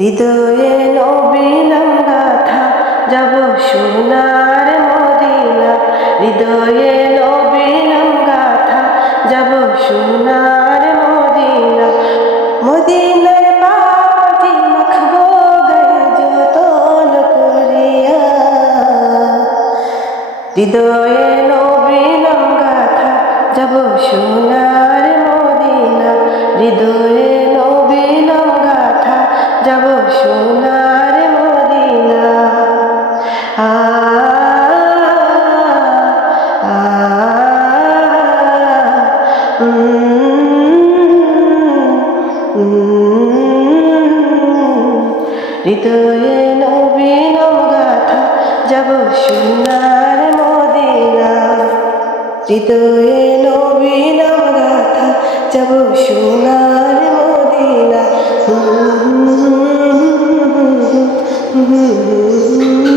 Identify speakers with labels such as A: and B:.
A: হৃদয়ে নবীনম গাথা যাব সোনার মদিনা। হৃদয়ে হৃদয়ে নবীনম গাথা যাব সোনার মদিনা। হৃদয়ে নবীনম গাথা যাব সোনার মদিনা। আ হৃদয়ে নবীনম গাথা যাব সোনার হৃদয়ে নবীন রাধা যাব সোনার মদিনা হুম হুম হুম হুম